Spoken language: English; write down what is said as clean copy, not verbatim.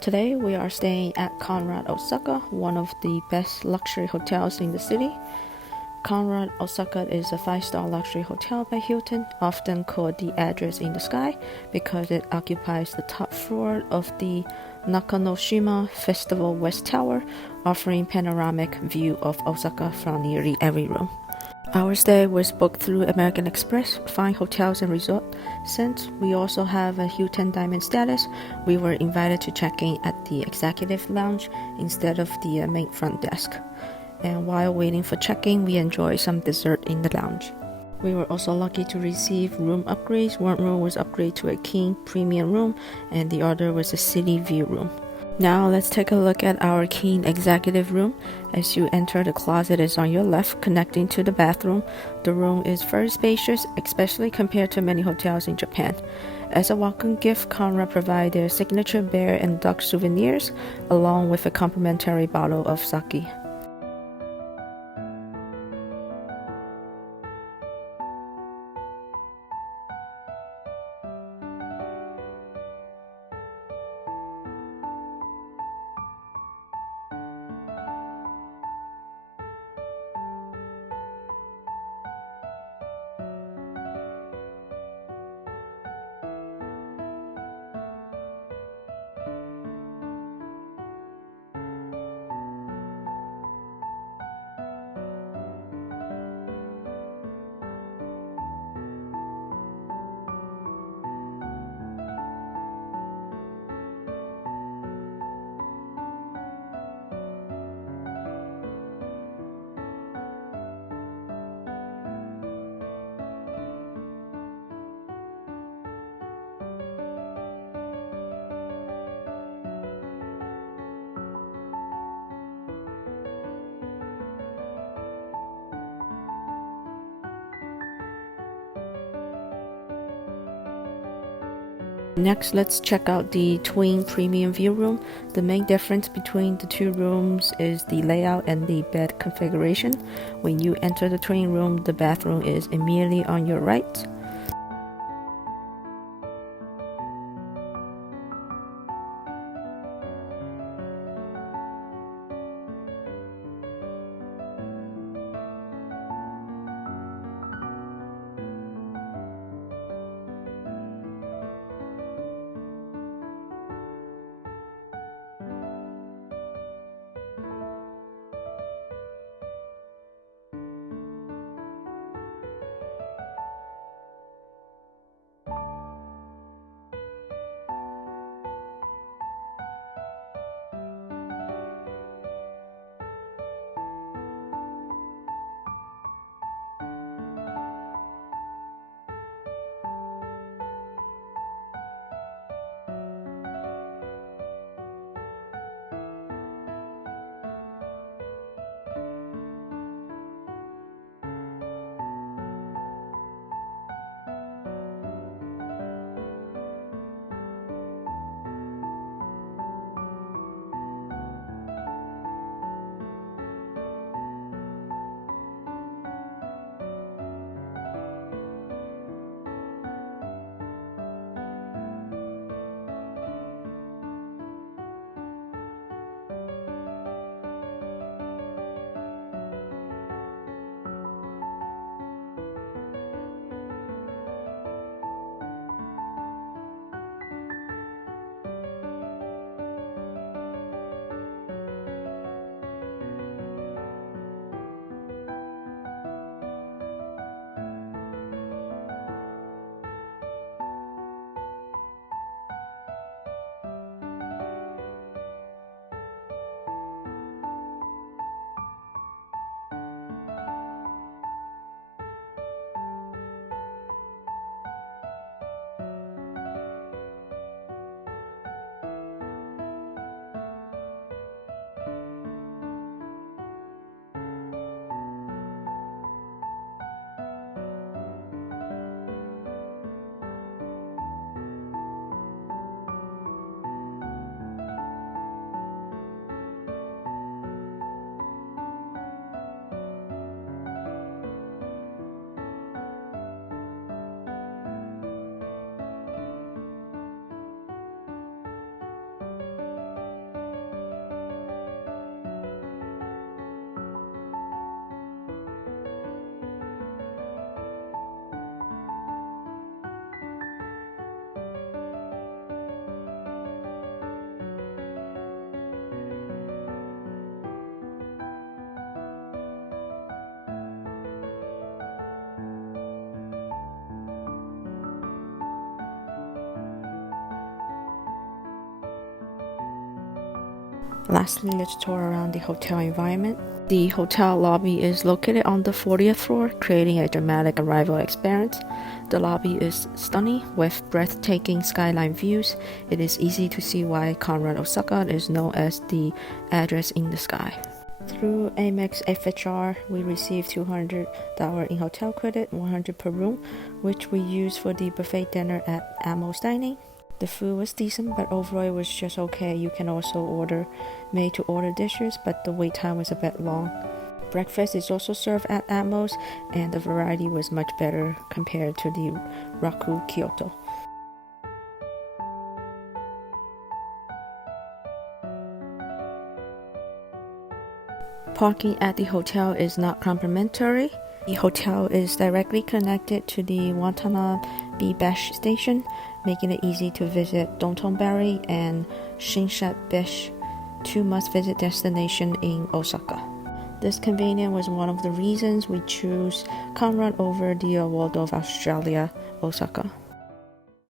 Today we are staying at Conrad Osaka, one of the best luxury hotels in the city. Conrad Osaka is a 5-star luxury hotel by Hilton, often called the address in the sky because it occupies the top floor of the Nakanoshima Festival West Tower, offering panoramic view of Osaka from nearly every room. Our stay was booked through American Express, Fine Hotels and Resort. Since we also have a Hilton Diamond status, we were invited to check in at the executive lounge instead of the main front desk. And while waiting for check-in, we enjoyed some dessert in the lounge. We were also lucky to receive room upgrades. One room was upgraded to a king premium room, and the other was a city view room. Now let's take a look at our king executive room. As you enter, the closet is on your left, connecting to the bathroom. The room is very spacious, especially compared to many hotels in Japan. As a welcome gift, Conrad provided their signature bear and duck souvenirs, along with a complimentary bottle of sake. Next, let's check out the twin premium view room. The main difference between the two rooms is the layout and the bed configuration. When you enter the twin room, the bathroom is immediately on your right. Lastly, let's tour around the hotel environment. The hotel lobby is located on the 40th floor, creating a dramatic arrival experience. The lobby is stunning with breathtaking skyline views. It is easy to see why Conrad Osaka is known as the address in the sky. Through Amex FHR, we received $200 in hotel credit, $100 per room, which we used for the buffet dinner at Amos Dining. The food was decent, but overall it was just okay. You can also order made-to-order dishes, but the wait time was a bit long. Breakfast is also served at Amos, and the variety was much better compared to the Raku Kyoto. Parking at the hotel is not complimentary. The hotel is directly connected to the Watanabe Beach station, making it easy to visit Dotonbori and Shinsha Beach, two must-visit destinations in Osaka. This convenience was one of the reasons we chose Conrad over the Waldorf Astoria, Osaka.